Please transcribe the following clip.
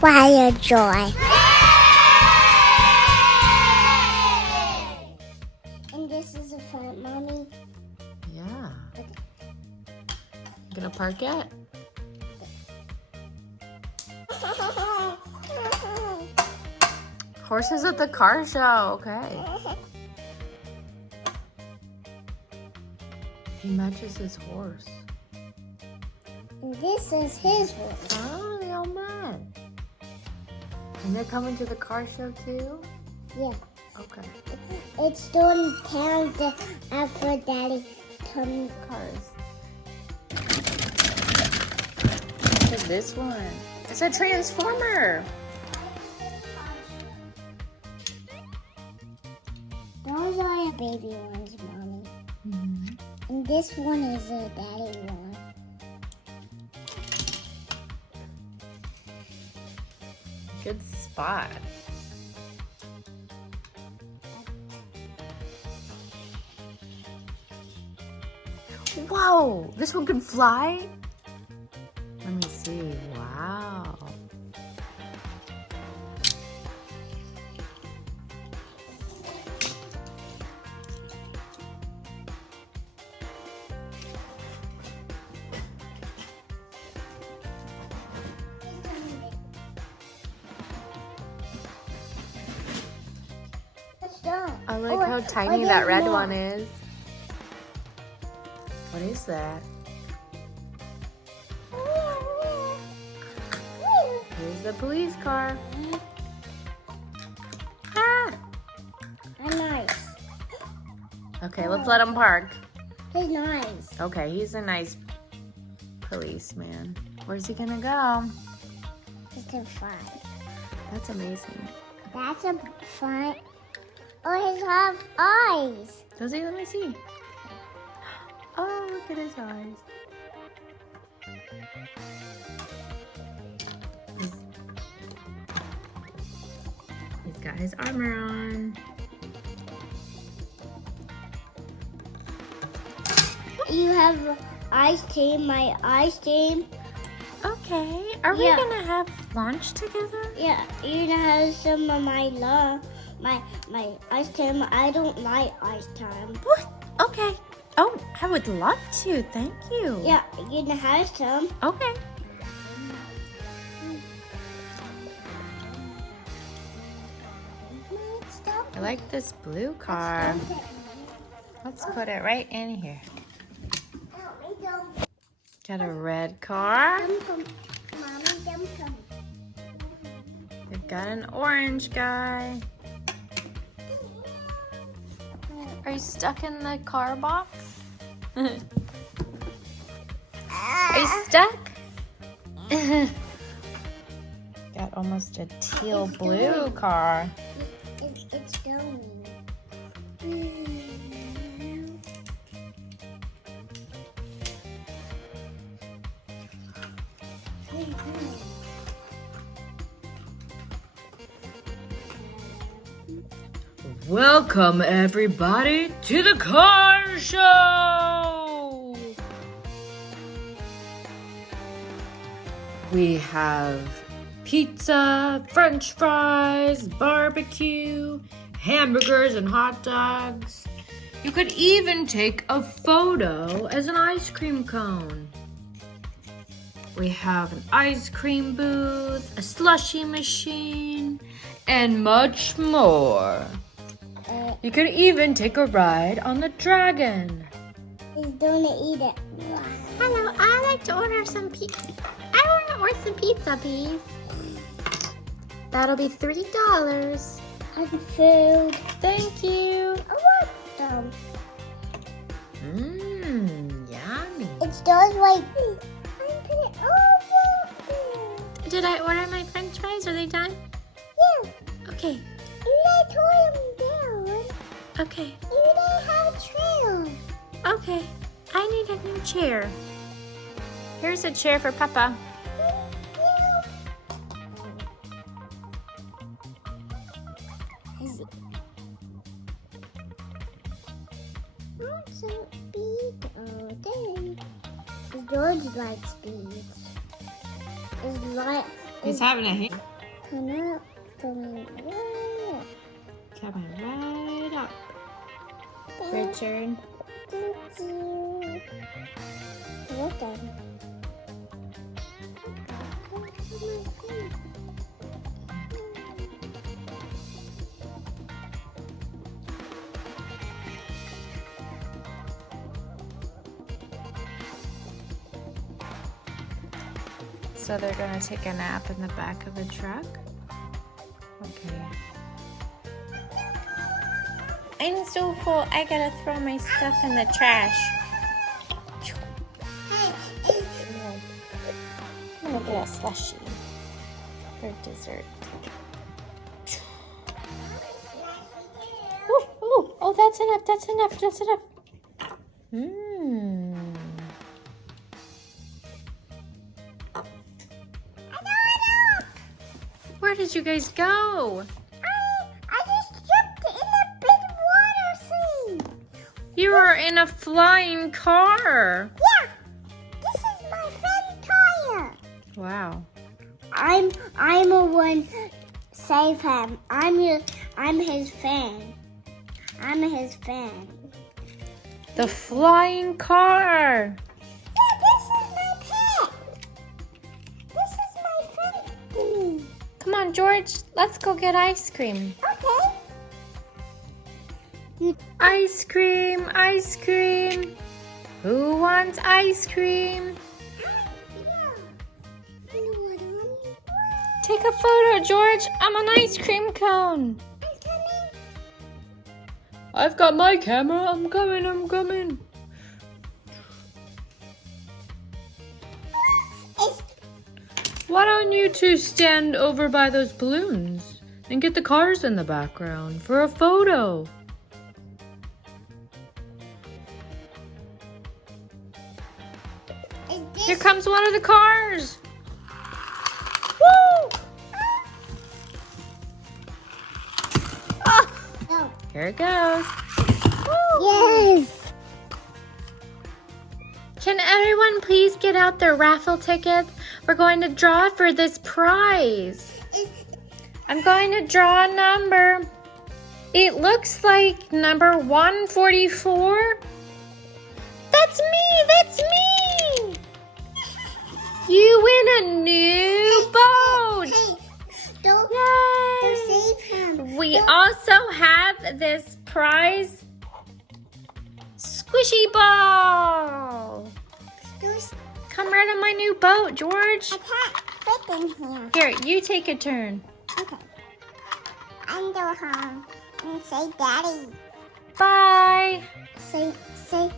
Fire joy. And this is the front, Mommy. Yeah. You gonna park yet? Horses at the car show. Okay. He matches his horse. And this is his one. Oh, they all met. And they're coming to the car show too? Yeah. Okay. It's doing town after Daddy comes. Cars. Look at this one. It's a transformer. Those are baby ones, Mommy. And this one is a daddy one. Good spot. Whoa, this one can fly? Let me see. Wow. I like how tiny that red one is. What is that? Here's the police car. Ah! Nice. Okay, let's let him park. He's nice. Okay, he's a nice policeman. Where's he gonna go? He's a fun. That's amazing. That's a fun. Oh, he has eyes. Does he? Let me see. Oh, look at his eyes. He's got his armor on. You have ice cream, my ice cream. Okay. Are we gonna have lunch together? Yeah, you can have some of my my ice cream. I don't like ice cream. What? Okay. Oh, I would love to. Thank you. Yeah, you can have some. Okay. I like this blue car. Let's put it right in here. Got a red car. We've got an orange guy. Are you stuck in the car box? Are you stuck? Got almost a teal blue car. It's going. Welcome everybody to the car show! We have pizza, french fries, barbecue, hamburgers and hot dogs. You could even take a photo as an ice cream cone. We have an ice cream booth, a slushie machine, and much more. You could even take a ride on the dragon. He's gonna eat it. Hello, I'd like to order some pizza. I want to order some pizza, please. That'll be $3. And food. Thank you. I want them. Yummy. It does like. I put it over. Did I order my french fries? Are they done? Yeah. Okay. You didn't tore them down. Okay. You didn't have a trail. Okay. I need a new chair. Here's a chair for Papa. So speed all day. George likes speed. He's having a hand. Coming up. Coming right up. Coming right up. Thank Richard. you. Look at him. So they're gonna take a nap in the back of the truck? Okay. I'm so full, I gotta throw my stuff in the trash. I'm gonna get a slushie for dessert. Ooh, ooh, oh, that's enough, that's enough, that's enough. Mmm. Where did you guys go? I just jumped in a big water thing. You were in a flying car. Yeah, this is my friend Kaya. Wow. I'm a one. Save him. I'm his fan. I'm his fan. The flying car. Yeah, this is my pet. This is my friend to me. Come on, George. Let's go get ice cream. Okay. Ice cream, ice cream. Who wants ice cream? Take a photo, George. I'm an ice cream cone. I've got my camera. I'm coming, I'm coming. Why don't you two stand over by those balloons and get the cars in the background for a photo? Here comes one of the cars. Woo! No. Here it goes. Yes. Can everyone please get out their raffle tickets? We're going to draw for this prize. I'm going to draw a number. It looks like number 144. That's me, that's me. You win a new boat. Hey, don't Yay. save him. We also have this prize squishy ball. Don't, Come right on my new boat, George. I can't fit in here. Here, you take a turn. Okay. And go home and say daddy. Bye. Say